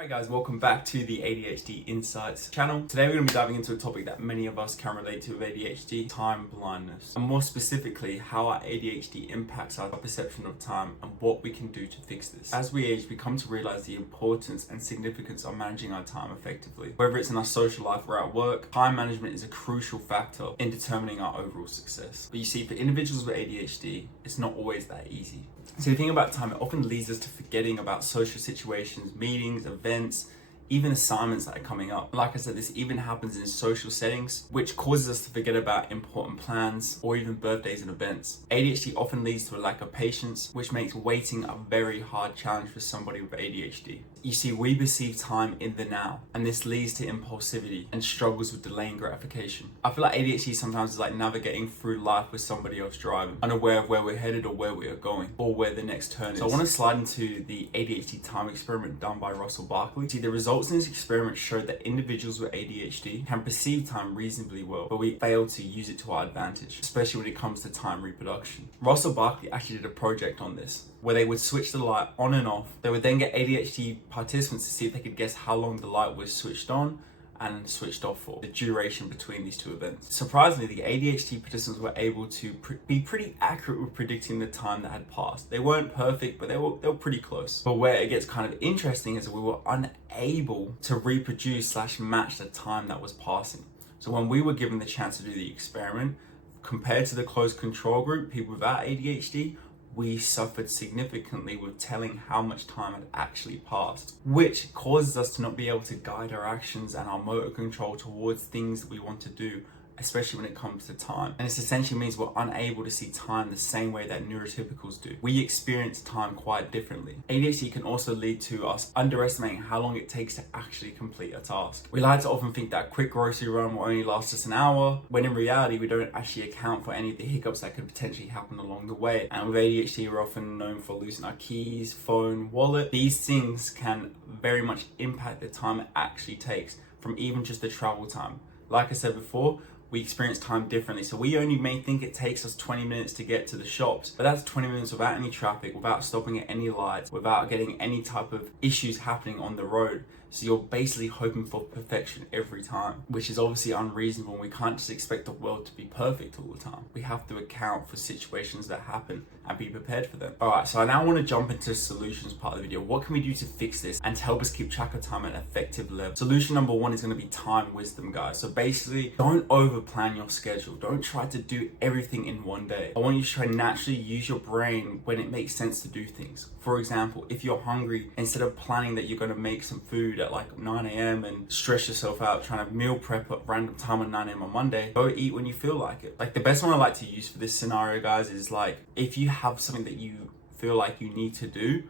Alright guys, welcome back to the ADHD Insights channel. Today we're going to be diving into a topic that many of us can relate to with ADHD, time blindness. And more specifically, how our ADHD impacts our perception of time and what we can do to fix this. As we age, we come to realize the importance and significance of managing our time effectively. Whether it's in our social life or at work, time management is a crucial factor in determining our overall success. But you see, for individuals with ADHD, it's not always that easy. So the thing about time, it often leads us to forgetting about social situations, meetings, events, even assignments that are coming up. Like I said, this even happens in social settings, which causes us to forget about important plans or even birthdays and events. ADHD often leads to a lack of patience, which makes waiting a very hard challenge for somebody with ADHD. You see, we perceive time in the now, and this leads to impulsivity and struggles with delaying gratification. I feel like ADHD sometimes is like navigating through life with somebody else driving, unaware of where we're headed or where we are going, or where the next turn is. So I want to slide into the ADHD time experiment done by Russell Barkley. See, the results in this experiment showed that individuals with ADHD can perceive time reasonably well, but we fail to use it to our advantage, especially when it comes to time reproduction. Russell Barkley actually did a project on this, where they would switch the light on and off. They would then get ADHD participants to see if they could guess how long the light was switched on and switched off for, the duration between these two events. Surprisingly, the ADHD participants were able to be pretty accurate with predicting the time that had passed. They weren't perfect, but they were pretty close. But where it gets kind of interesting is that we were unable to reproduce / match the time that was passing. So when we were given the chance to do the experiment, compared to the closed control group, people without ADHD, we suffered significantly with telling how much time had actually passed, which causes us to not be able to guide our actions and our motor control towards things that we want to do, especially when it comes to time. And this essentially means we're unable to see time the same way that neurotypicals do. We experience time quite differently. ADHD can also lead to us underestimating how long it takes to actually complete a task. We like to often think that a quick grocery run will only last us an hour, when in reality we don't actually account for any of the hiccups that could potentially happen along the way. And with ADHD, we're often known for losing our keys, phone, wallet. These things can very much impact the time it actually takes, from even just the travel time. Like I said before, we experience time differently. So we only may think it takes us 20 minutes to get to the shops, but that's 20 minutes without any traffic, without stopping at any lights, without getting any type of issues happening on the road. So you're basically hoping for perfection every time, which is obviously unreasonable. We can't just expect the world to be perfect all the time. We have to account for situations that happen and be prepared for them. All right, so I now want to jump into the solutions part of the video. What can we do to fix this and to help us keep track of time at an effective level? Solution number one is going to be time wisdom, guys. So basically, don't over plan your schedule. Don't try to do everything in one day. I want you to try naturally use your brain when it makes sense to do things. For example, if you're hungry, instead of planning that you're going to make some food at like 9 a.m. and stress yourself out trying to meal prep at random time at 9 a.m. on Monday, go eat when you feel like it. Like the best one I like to use for this scenario, guys, is like if you have something that you feel like you need to do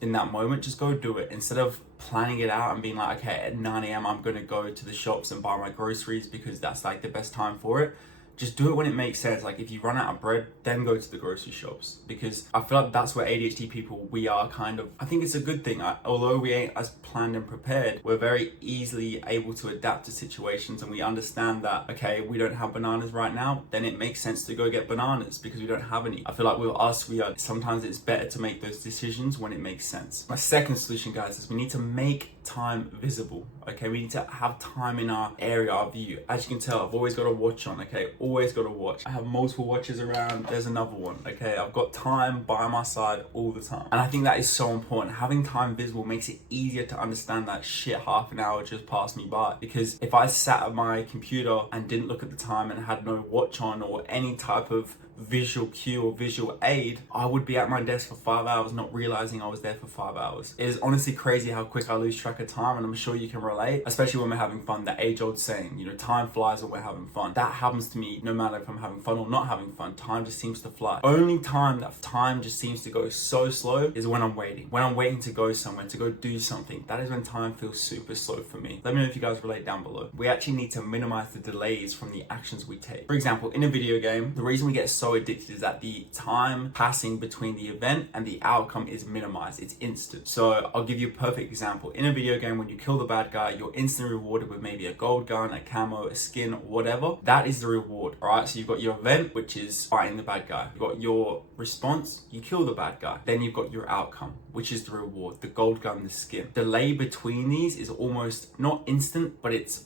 in that moment, just go do it. Instead of planning it out and being like, okay, at 9 a.m. I'm going to go to the shops and buy my groceries because that's like the best time for it. Just do it when it makes sense. Like if you run out of bread, then go to the grocery shops, because I feel like that's where ADHD people, we are kind of, I think it's a good thing. Although we ain't as planned and prepared, we're very easily able to adapt to situations, and we understand that, okay, we don't have bananas right now, then it makes sense to go get bananas because we don't have any. I feel like with us, sometimes it's better to make those decisions when it makes sense. My second solution, guys, is we need to make time visible. Okay, we need to have time in our area of view. As you can tell, I've always got a watch on. Okay, always got a watch. I have multiple watches around. There's another one. Okay, I've got time by my side all the time, and I think that is so important. Having time visible makes it easier to understand that shit, half an hour just passed me by. Because if I sat at my computer and didn't look at the time and had no watch on or any type of visual cue or visual aid, I would be at my desk for 5 hours not realizing I was there for 5 hours. It is honestly crazy how quick I lose track of time, and I'm sure you can relate, especially when we're having fun. That age-old saying, you know, time flies when we're having fun. That happens to me no matter if I'm having fun or not having fun. Time just seems to fly. Only time that time just seems to go so slow is when I'm waiting. When I'm waiting to go somewhere, to go do something, that is when time feels super slow for me. Let me know if you guys relate down below. We actually need to minimize the delays from the actions we take. For example, in a video game, the reason we get so so addicted is that the time passing between the event and the outcome is minimized. It's instant. So I'll give you a perfect example. In a video game, when you kill the bad guy, you're instantly rewarded with maybe a gold gun, a camo, a skin, whatever. That is the reward, all right? So you've got your event, which is fighting the bad guy. You've got your response, you kill the bad guy. Then you've got your outcome, which is the reward, the gold gun, the skin. Delay between these is almost not instant, but it's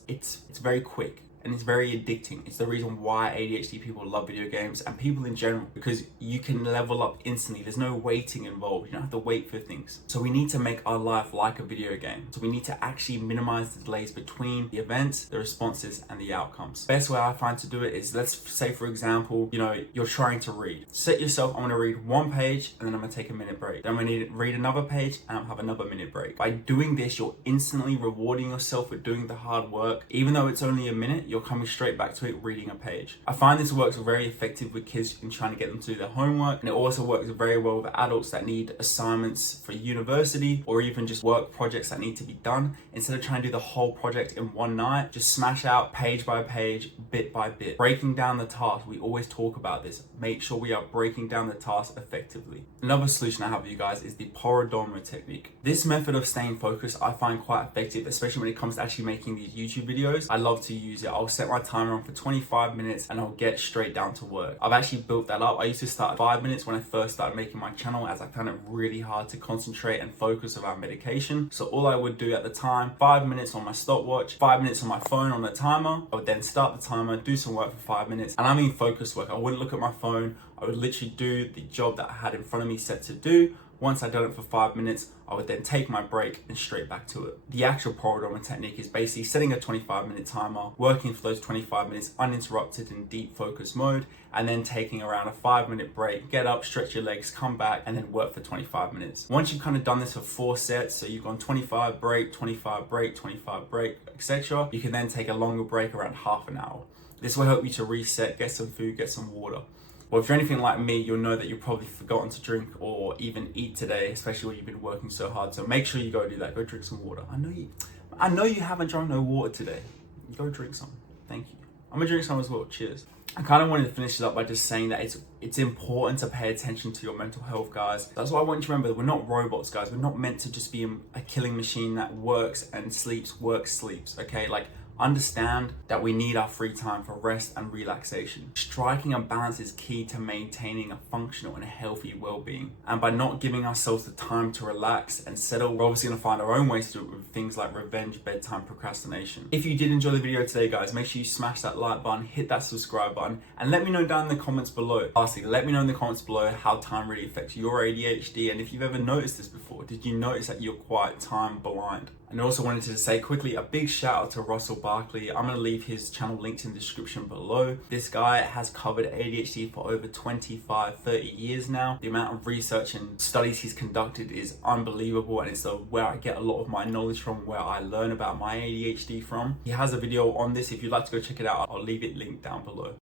very quick. And it's very addicting. It's the reason why ADHD people love video games and people in general, because you can level up instantly. There's no waiting involved. You don't have to wait for things. So we need to make our life like a video game. So we need to actually minimize the delays between the events, the responses, and the outcomes. Best way I find to do it is, let's say for example, you're trying to read. Set yourself, I'm gonna read one page and then I'm gonna take a minute break. Then I'm gonna read another page and I'll have another minute break. By doing this, you're instantly rewarding yourself with doing the hard work. Even though it's only a minute, you're coming straight back to it, reading a page. I find this works very effective with kids in trying to get them to do their homework, and it also works very well with adults that need assignments for university or even just work projects that need to be done. Instead of trying to do the whole project in one night, just smash out page by page, bit by bit. Breaking down the task, we always talk about this. Make sure we are breaking down the task effectively. Another solution I have for you guys is the Pomodoro technique. This method of staying focused I find quite effective, especially when it comes to actually making these YouTube videos. I love to use it. I'll set my timer on for 25 minutes and I'll get straight down to work. I've actually built that up. I used to start at 5 minutes when I first started making my channel, as I found it really hard to concentrate and focus around medication. So all I would do at the time, 5 minutes on my stopwatch, 5 minutes on my phone on the timer. I would then start the timer, do some work for 5 minutes, and I mean focus work. I wouldn't look at my phone. I would literally do the job that I had in front of me set to do. Once I'd done it for 5 minutes, I would then take my break and straight back to it. The actual Pomodoro technique is basically setting a 25-minute timer, working for those 25 minutes uninterrupted in deep focus mode, and then taking around a 5-minute break, get up, stretch your legs, come back, and then work for 25 minutes. Once you've kind of done this for 4 sets, so you've gone 25 break, 25 break, 25 break, etc., you can then take a longer break around half an hour. This will help you to reset, get some food, get some water. Well, if you're anything like me, you'll know that you've probably forgotten to drink or even eat today, especially when you've been working so hard. So make sure you go do that. Go drink some water. I know you haven't drunk no water today. Go drink some. Thank you. I'm gonna drink some as well. Cheers. I kind of wanted to finish it up by just saying that it's important to pay attention to your mental health, guys. That's why I want you to remember that we're not robots, guys. We're not meant to just be a killing machine that works and sleeps, okay? Understand that we need our free time for rest and relaxation. Striking a balance is key to maintaining a functional and healthy well-being. And by not giving ourselves the time to relax and settle, we're obviously gonna find our own ways to do it with things like revenge, bedtime, procrastination. If you did enjoy the video today, guys, make sure you smash that like button, hit that subscribe button, and let me know down in the comments below. Lastly, let me know in the comments below how time really affects your ADHD, and if you've ever noticed this before. Did you notice that you're quite time blind? And I also wanted to say quickly a big shout out to Russell Barkley. I'm going to leave his channel linked in the description below. This guy has covered ADHD for over 25, 30 years now. The amount of research and studies he's conducted is unbelievable, and it's where I get a lot of my knowledge from, where I learn about my ADHD from. He has a video on this. If you'd like to go check it out, I'll leave it linked down below.